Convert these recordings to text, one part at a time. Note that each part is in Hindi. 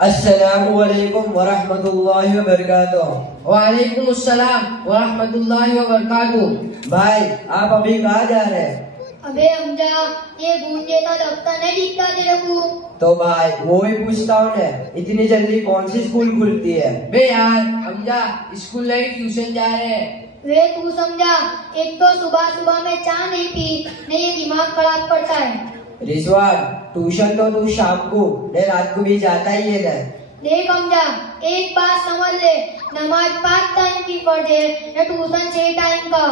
अस्सलामुअलैकुम वरहमतुल्लाहि वबरकातुह। वालेकुम अस्सलाम वरहमतुल्लाहि वबरकातुह। भाई आप अभी कहाँ जा रहे हैं? अबे हमजा, ये गूंजे का दफ्तर नहीं दिखता तेरे को? तो भाई वो ही पूछता हूँ ने, इतनी जल्दी कौन सी स्कूल खुलती है? बे यार हमजा, स्कूल नहीं ट्यूशन जा रहे हैं। वे तू समझा, एक तो सुबह सुबह में चाय नहीं पी, नहीं ये दिमाग खराब पड़ता है। रिजवान, ट्यूशन तो तू शाम को ने रात को भी जाता ही है ना। देख हमजा, एक बात समझ ले, नमाज 5 टाइम की फर्ज है, न ट्यूशन 6 टाइम का।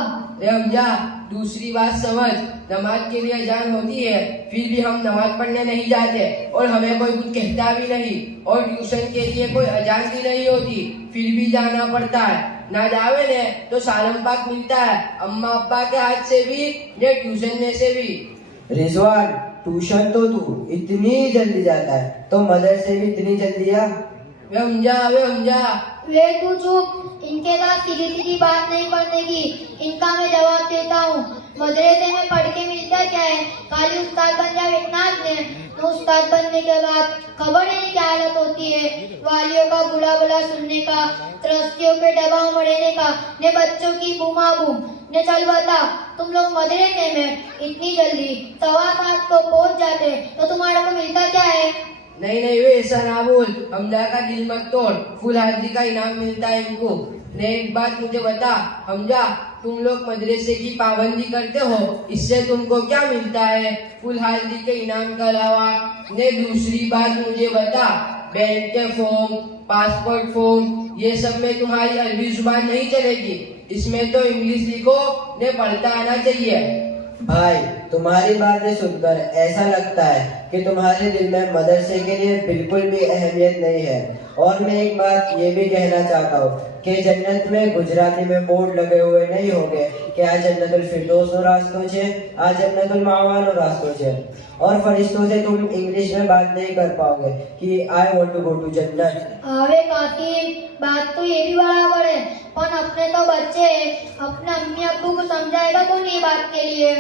रे हमजा, दूसरी बात समझ, नमाज के लिए अजान होती है, फिर भी हम नमाज पढ़ने नहीं जाते और हमें कोई कुछ कहता भी नहीं, और ट्यूशन के लिए कोई अजान भी नहीं होती, फिर भी जाना पड़ता है। ना जावे ने तो सालम पाक मिलता है, अम्मा अब्बा के हाथ से भी ने ट्यूशन में से भी। रिजवान, ट्यूशन तो तू इतनी जल्दी जाता है, तो मदरसे भी इतनी जल्दी आ? वे हमजा, वे तू चुप, इनके साथ सीधी सीधी बात नहीं करने की, इनका मैं जवाब देता हूँ। मदरसे में पढ़ के मिलता क्या है? खाली उस्ताद बन जाए इतना ने, तो उस्ताद बनने के बाद खबर नहीं क्या हालत होती है, वालियों का बुला बुला सुनने का, त्रस्तियों पे दबाव मढ़ने का, ने बच्चों की बूमा बूम ने। चल बता, तुम लोग मदरसे में इतनी जल्दी 7:15 को पहुँच जाते, तो तुम्हारे को मिलता क्या है? नहीं वे ऐसा ना बोल, हमजा का दिल मत तोड़, फुल हाजिरी का इनाम मिलता है इनको। ने एक बात मुझे बता हमजा, तुम लोग मदरसे की पाबंदी करते हो, इससे तुमको क्या मिलता है फुल हाजिरी के इनाम के अलावा? ने दूसरी बात मुझे बता, बैंक के फॉर्म, पासपोर्ट फॉर्म, ये सब में तुम्हारी अरबी जुबान नहीं चलेगी, इसमें तो इंग्लिश लिखो ने पढ़ता आना चाहिए। भाई तुम्हारी बातें सुनकर ऐसा लगता है कि तुम्हारे दिल में मदरसे के लिए बिल्कुल भी अहमियत नहीं है। और मैं एक बात ये भी कहना चाहता हूँ कि जन्नत में गुजराती में बोर्ड लगे हुए नहीं होंगे कि आ जन्नतुल फिरदौस नो रास्तो छे, आ जन्नतुल मावा नो रास्तो छे। और फरिश्तों से तुम इंग्लिश में बात नहीं कर पाओगे कि I want to go to जन्नत। अरे कासिम, बात तो ये भी बराबर है, पर अपने तो बच्चे हैं, अपने अम्मी अब्बू को समझाएगा कौन ये बात के लिए?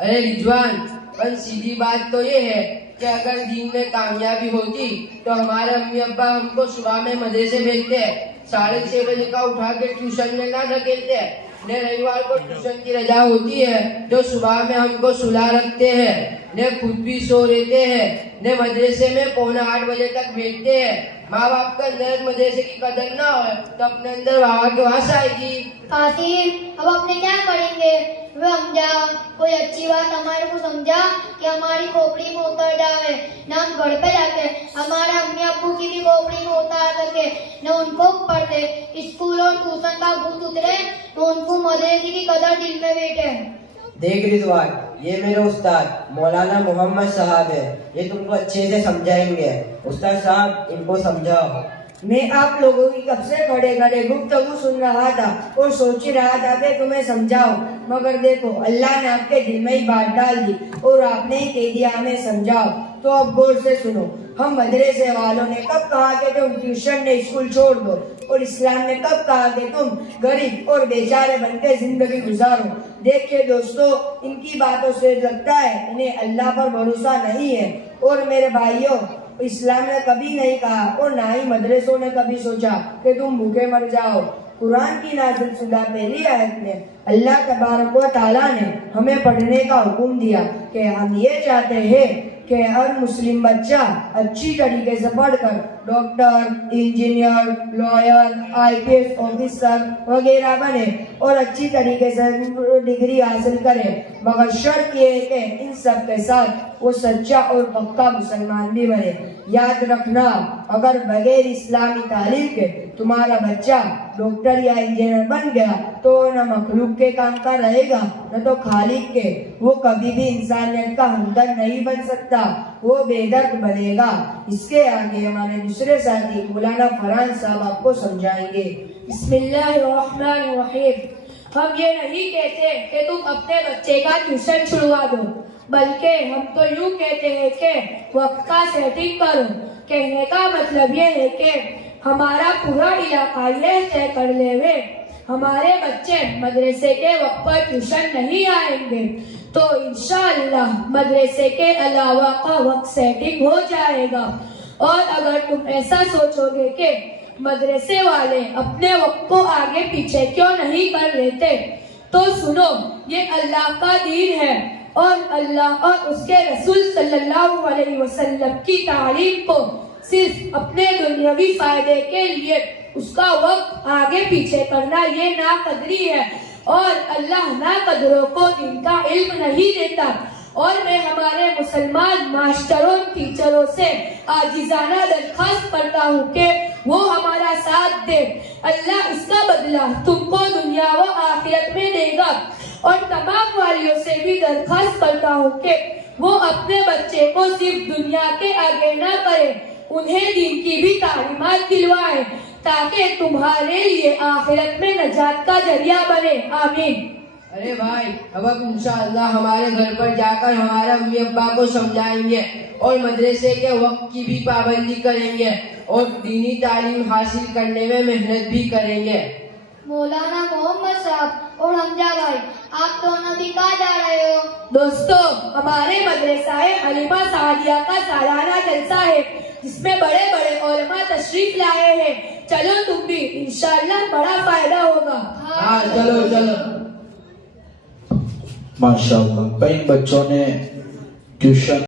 अरे रिजवान, पर सीधी बात तो ये है कि अगर दीन में कामयाबी होती तो हमारे अम्मी अब्बा हमको सुबह में मदरसे भेजते, 6:30 बजे का उठा के ट्यूशन में ना धकेलते। ने रविवार को ट्यूशन की रजा होती है तो सुबह में हमको सुला रखते हैं, ने खुद भी सो रहते हैं, ने मदरसे में 7:45 बजे तक भेजते हैं। माँ बाप का अंदर मदरसे की कदर ना हो तो अपने अंदर वाह के वास आएगी। कासिम, अब अपने क्या करेंगे? वे समझा, कोई अच्छी बात हमारे को समझा कि हमारी खोपड़ी में उतर जावे, ना हम घर पे जाके हमारे अम्मी अब्बू की भी खोपड़ी में उतार सके, न उनको पढ़ते स्कूल और ट्यूशन का भूत उतरे, तो उनको मदरसे की कदर दिल में बैठे। देख रिजवान, ये मेरे उस्ताद मौलाना मोहम्मद साहब है, ये तुमको अच्छे से समझाएंगे। उस्ताद साहब, इनको समझाओ। मैं आप लोगों की कब से खड़े खड़े गुफ्तगू सुन रहा था और सोच ही रहा था कि तुम्हें समझाओ, मगर देखो अल्लाह ने आपके दिल में ही बात डाल दी और आपने ही कह दिया हमें समझाओ। तो अब गौर से सुनो, हम मदरसे वालों ने कब कहा कि तुम ट्यूशन ने स्कूल छोड़ दो, और इस्लाम ने कब कहा कि तुम गरीब और बेचारे बनकर जिंदगी गुजारो? देखिए दोस्तों, इनकी बातों से लगता है इन्हें अल्लाह पर भरोसा नहीं है। और मेरे भाइयों, इस्लाम ने कभी नहीं कहा और ना ही मदरसों ने कभी सोचा कि तुम भूखे मर जाओ। कुरान की नाज़िल शुदा पहली आयत में अल्लाह तबारक व तआला ने हमें पढ़ने का हुक्म दिया कि हम ये चाहते हैं कि हर मुस्लिम बच्चा अच्छी तरीके से पढ़कर doctor, engineer, lawyer, IPS officer वगैरह बने और अच्छी तरीके से डिग्री हासिल करे। मगर शर्त ये है कि इन सब के साथ वो सच्चा और पक्का मुसलमान भी बने। याद रखना, अगर बगैर इस्लामी तालीम के तुम्हारा बच्चा डॉक्टर या इंजीनियर बन गया तो न मखलूक के काम का रहेगा न तो खालिक के। वो कभी भी इंसानियत का हमदर्द नहीं बन सकता, वो बेदर्द बनेगा। इसके आगे हमारे दूसरे साथी मौलाना फरहान साहब आपको समझाएंगे। बिस्मिल्लाहिर्रहमानिर्रहीम। हम ये नहीं कहते कि तुम अपने बच्चे का ट्यूशन छुड़वा दो, बल्कि हम तो यूँ कहते हैं कि वक्त का सेटिंग करो। कहने का मतलब ये है कि हमारा पूरा इलाका ये तय कर लेवे हमारे बच्चे मदरसे के वक्त पर ट्यूशन नहीं आएंगे तो इंशाअल्लाह मदरसे के अलावा का वक्त सेटिंग हो जाएगा। और अगर तुम ऐसा सोचोगे कि मदरसे वाले अपने वक्त को आगे पीछे क्यों नहीं कर लेते, तो सुनो, ये अल्लाह का दीन है और अल्लाह और उसके रसूल सल्लल्लाहु अलैहि वसल्लम की तालीम को सिर्फ अपने दुनियावी फायदे के लिए उसका वक्त आगे पीछे करना ये नाकदरी है और अल्लाह नाकदरों को दीन का इल्म नहीं देता। और मैं हमारे मुसलमान मास्टरों टीचरों से आजिजाना दरखास्त करता हूँ कि वो हमारा साथ दे। अल्लाह इसका बदला तुमको दुनिया व आखिरत में देगा। और तमाम वालियों से भी दरखास्त करता हूँ कि वो अपने बच्चे को सिर्फ दुनिया के आगे न करे, उन्हें दीन की भी तालीमात दिलवाए ताकि तुम्हारे लिए आखिरत में नजात का जरिया बने। आमीन। अरे भाई, अब इंशाअल्लाह हमारे घर पर जाकर हमारे अम्मी अब्बा को समझाएंगे और मदरसे के वक्त की भी पाबंदी करेंगे और दीनी तालीम हासिल करने में मेहनत भी करेंगे। मौलाना मोहम्मद साहब और हमजा भाई, आप दोनों भी कहाँ जा रहे हो? दोस्तों, हमारे मदरसा हलीमा सादिया का सालाना जलसा है जिसमें बड़े बड़े उलमा तशरीफ लाए हैं। चलो तुम भी, इंशाअल्लाह बड़ा फायदा होगा। हाँ, चलो चलो। माशाअल्लाह, कई बच्चों ने ट्यूशन